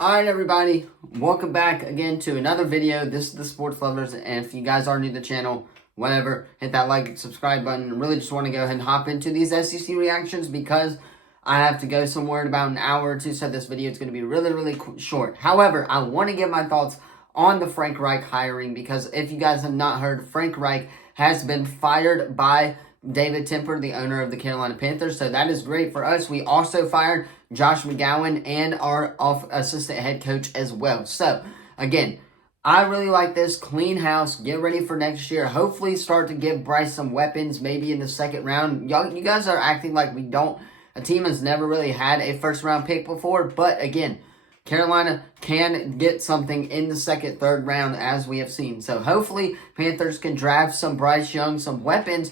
Alright everybody, welcome back again to another video. This is the Sports Lovers, and if you guys are new to the channel, whatever, hit that like and subscribe button. I really just want to go ahead and hop into these SEC reactions because I have to go somewhere in about an hour or two, so this video is going to be really short. However, I want to give my thoughts on the Frank Reich hiring because if you guys have not heard, Frank Reich has been fired by David Tepper, the owner of the Carolina Panthers, so that is great for us. We also fired Josh McGowan and our assistant head coach as well. So, again, I really like this. Clean house. Get ready for next year. Hopefully start to give Bryce some weapons maybe in the second round. You guys are acting like we don't. A team has never really had a first-round pick before, but again, Carolina can get something in the second, third round as we have seen. So, hopefully, Panthers can draft some Bryce Young, some weapons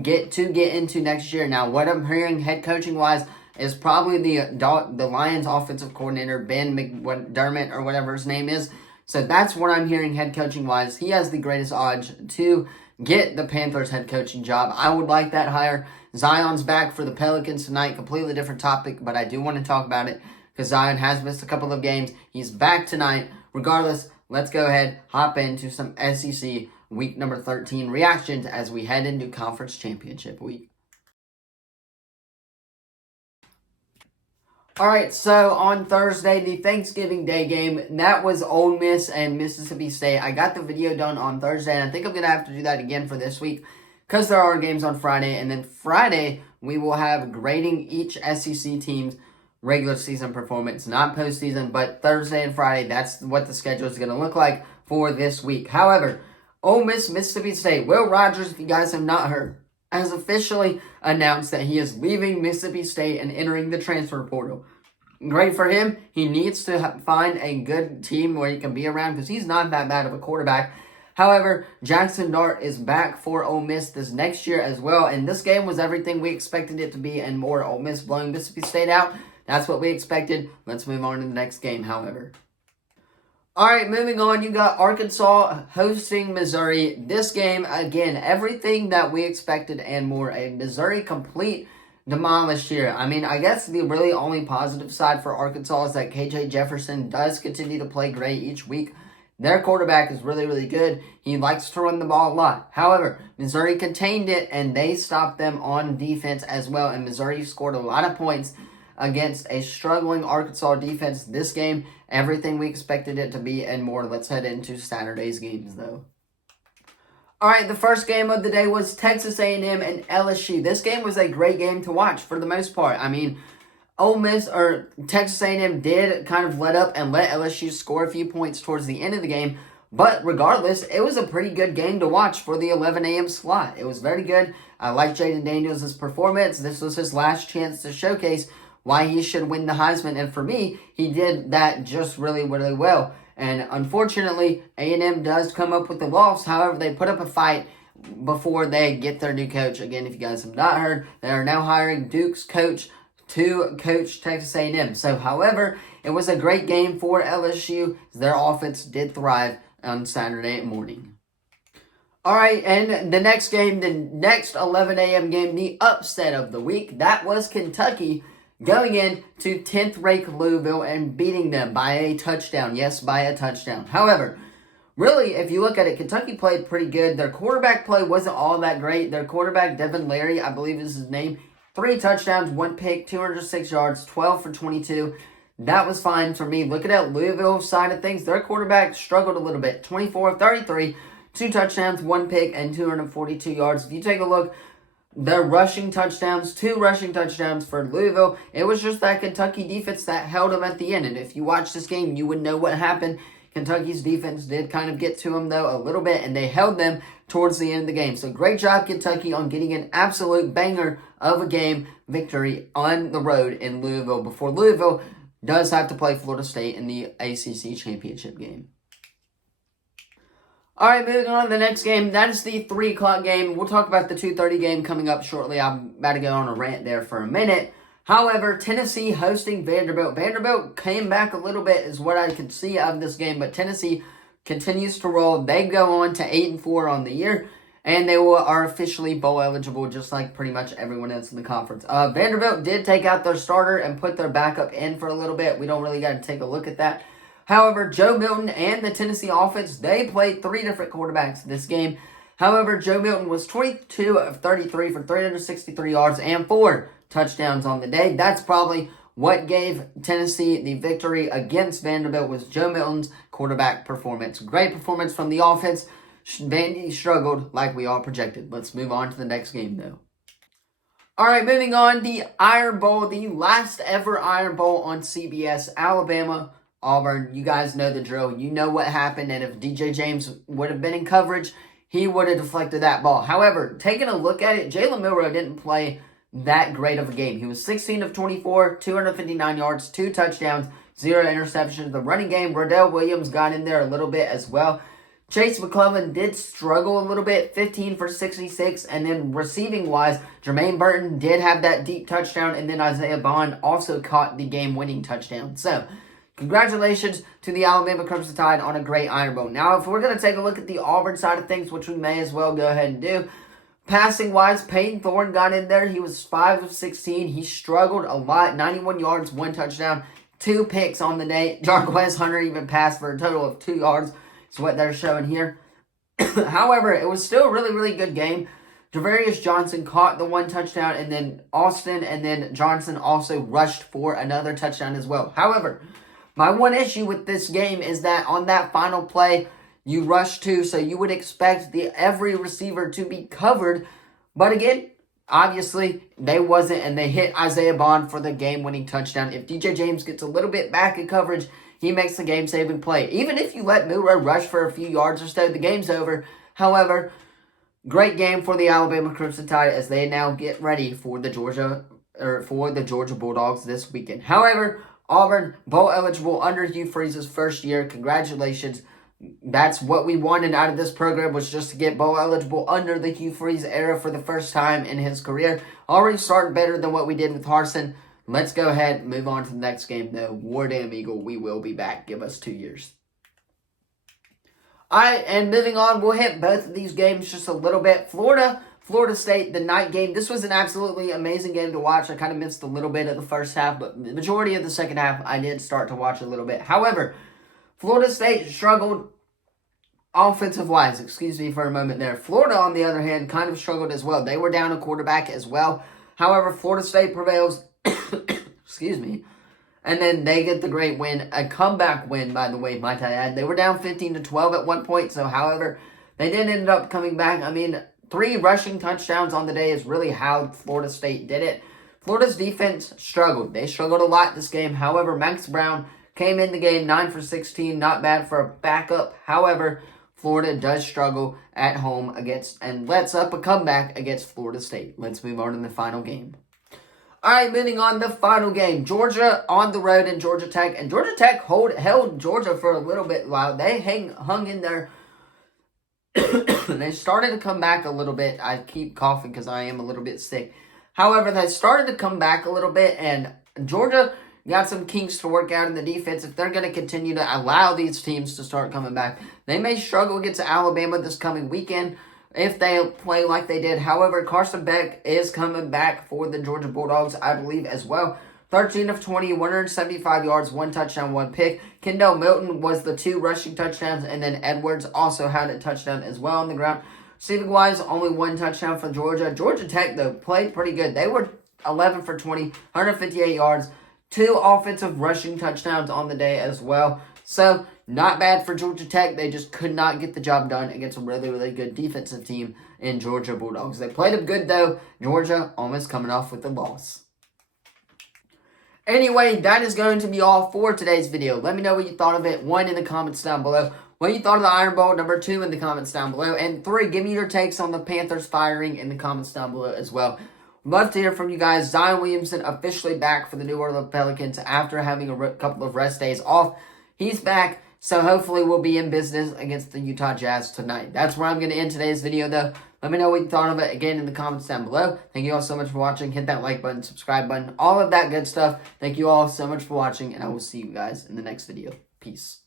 get into next year. Now, what I'm hearing head coaching wise is probably the Lions offensive coordinator Ben McDermott or whatever his name is. So that's what I'm hearing head coaching wise. He has the greatest odds to get the Panthers head coaching job. I would like that hire. Zion's back for the Pelicans tonight. Completely different topic, but I do want to talk about it because Zion has missed a couple of games. He's back tonight. Regardless, let's go ahead, hop into some SEC Week number 13 reactions as we head into Conference Championship Week. Alright, so on Thursday, the Thanksgiving Day game, that was Ole Miss and Mississippi State. I got the video done on Thursday, and I think I'm going to have to do that again for this week because there are games on Friday. And then Friday, we will have grading each SEC team's regular season performance, not postseason, but Thursday and Friday, that's what the schedule is going to look like for this week. However, Ole Miss, Mississippi State. Will Rogers, if you guys have not heard, has officially announced that he is leaving Mississippi State and entering the transfer portal. Great for him. He needs to find a good team where he can be around because he's not that bad of a quarterback. However, Jackson Dart is back for Ole Miss this next year as well, and this game was everything we expected it to be and more. Ole Miss blowing Mississippi State out. That's what we expected. Let's move on to the next game, however. Alright, moving on, you got Arkansas hosting Missouri. This game, again, everything that we expected and more. A Missouri complete demolished here. I mean, I guess the really only positive side for Arkansas is that KJ Jefferson does continue to play great each week. Their quarterback is really good. He likes to run the ball a lot. However, Missouri contained it, and they stopped them on defense as well, and Missouri scored a lot of points against a struggling Arkansas defense. This game, everything we expected it to be and more. Let's head into Saturday's games, though. Alright, the first game of the day was Texas A&M and LSU. This game was a great game to watch for the most part. I mean, Texas A&M did kind of let up and let LSU score a few points towards the end of the game. But regardless, it was a pretty good game to watch for the 11 a.m. slot. It was very good. I like Jaden Daniels' performance. This was his last chance to showcase why he should win the Heisman, and for me, he did that just really well. And unfortunately, A&M does come up with the loss. However, they put up a fight before they get their new coach. Again, if you guys have not heard, they are now hiring Duke's coach to coach Texas A&M. So, however, it was a great game for LSU. Their offense did thrive on Saturday morning. Alright, and the next game, the next 11 a.m. game, the upset of the week, that was Kentucky going in to 10th ranked Louisville and beating them by a touchdown. Yes, by a touchdown. However, really, if you look at it, Kentucky played pretty good. Their quarterback play wasn't all that great. Their quarterback, Devin Leary, I believe is his name, 3 touchdowns, 1 pick, 206 yards, 12 for 22. That was fine for me. Looking at Louisville's side of things, their quarterback struggled a little bit. 24 of 33, 2 touchdowns, 1 pick, and 242 yards. If you take a look, their rushing touchdowns, 2 rushing touchdowns for Louisville. It was just that Kentucky defense that held them at the end. And if you watch this game, you would know what happened. Kentucky's defense did kind of get to them, though, a little bit, and they held them towards the end of the game. So great job, Kentucky, on getting an absolute banger of a game victory on the road in Louisville before Louisville does have to play Florida State in the ACC championship game. Alright, moving on to the next game. That is the 3 o'clock game. We'll talk about the 2:30 game coming up shortly. I'm about to go on a rant there for a minute. However, Tennessee hosting Vanderbilt. Vanderbilt came back a little bit is what I could see out of this game, but Tennessee continues to roll. They go on to 8-4 on the year. and they are officially bowl eligible, just like pretty much everyone else in the conference. Vanderbilt did take out their starter and put their backup in for a little bit. We don't really got to take a look at that. However, Joe Milton and the Tennessee offense, they played 3 different quarterbacks this game. However, Joe Milton was 22 of 33 for 363 yards and 4 touchdowns on the day. That's probably what gave Tennessee the victory against Vanderbilt, was Joe Milton's quarterback performance. Great performance from the offense. Vandy struggled like we all projected. Let's move on to the next game, though. All right, moving on. The Iron Bowl, the last ever Iron Bowl on CBS. Alabama, Auburn. You guys know the drill. You know what happened, and if DJ James would have been in coverage, he would have deflected that ball. However, taking a look at it, Jalen Milroe didn't play that great of a game. He was 16 of 24, 259 yards, 2 touchdowns, 0 interceptions. The running game, Rodell Williams got in there a little bit as well. Chase McClellan did struggle a little bit, 15 for 66, and then receiving-wise, Jermaine Burton did have that deep touchdown, and then Isaiah Bond also caught the game-winning touchdown. So, congratulations to the Alabama Crimson Tide on a great Iron Bowl. Now, if we're going to take a look at the Auburn side of things, which we may as well go ahead and do, passing-wise, Peyton Thorne got in there. He was 5 of 16. He struggled a lot, 91 yards, 1 touchdown, 2 picks on the day. Jarquez Hunter even passed for a total of 2 yards. Is what they're showing here. However, it was still a really, really good game. Javarius Johnson caught the 1 touchdown, and then Austin and then Johnson also rushed for another touchdown as well. However, my one issue with this game is that on that final play, you rush 2, so you would expect every receiver to be covered. But again, obviously, they wasn't, and they hit Isaiah Bond for the game-winning touchdown. If DJ James gets a little bit back in coverage, he makes the game-saving play. Even if you let Milroe rush for a few yards or so, the game's over. However, great game for the Alabama Crimson Tide as they now get ready for the Georgia Bulldogs this weekend. However, Auburn, bowl eligible under Hugh Freeze's first year. Congratulations. That's what we wanted out of this program, was just to get bowl eligible under the Hugh Freeze era for the first time in his career. Already starting better than what we did with Harsin. Let's go ahead and move on to the next game, though. War Damn Eagle, we will be back. Give us 2 years. All right, and moving on, we'll hit both of these games just a little bit. Florida State, the night game. This was an absolutely amazing game to watch. I kind of missed a little bit of the first half, but the majority of the second half, I did start to watch a little bit. However, Florida State struggled offensive-wise. Excuse me for a moment there. Florida, on the other hand, kind of struggled as well. They were down a quarterback as well. However, Florida State prevails. Excuse me. And then they get the great win. A comeback win, by the way, might I add. They were down 15-12 at one point. So, however, they did end up coming back. I mean, 3 rushing touchdowns on the day is really how Florida State did it. Florida's defense struggled. They struggled a lot this game. However, Max Brown came in the game 9 for 16. Not bad for a backup. However, Florida does struggle at home and lets up a comeback against Florida State. Let's move on to the final game. All right, moving on, the final game. Georgia on the road in Georgia Tech. And Georgia Tech held Georgia for a little bit while they hung in there. They started to come back a little bit. I keep coughing because I am a little bit sick. However, they started to come back a little bit, and Georgia got some kinks to work out in the defense. If they're going to continue to allow these teams to start coming back, they may struggle against Alabama this coming weekend if they play like they did. However, Carson Beck is coming back for the Georgia Bulldogs, I believe, as well. 13 of 20, 175 yards, 1 touchdown, 1 pick. Kendall Milton was the 2 rushing touchdowns, and then Edwards also had a touchdown as well on the ground. Receiving-wise, only 1 touchdown for Georgia. Georgia Tech, though, played pretty good. They were 11 for 20, 158 yards, 2 offensive rushing touchdowns on the day as well. So, not bad for Georgia Tech. They just could not get the job done against a really, really good defensive team in Georgia Bulldogs. They played them good, though. Georgia almost coming off with a loss. Anyway, that is going to be all for today's video. Let me know what you thought of it. 1, in the comments down below. What you thought of the Iron Bowl. Number 2, in the comments down below. And 3, give me your takes on the Panthers firing in the comments down below as well. Love to hear from you guys. Zion Williamson officially back for the New Orleans Pelicans after having a couple of rest days off. He's back, so hopefully we'll be in business against the Utah Jazz tonight. That's where I'm going to end today's video, though. Let me know what you thought of it again in the comments down below. Thank you all so much for watching. Hit that like button, subscribe button, all of that good stuff. Thank you all so much for watching, and I will see you guys in the next video. Peace.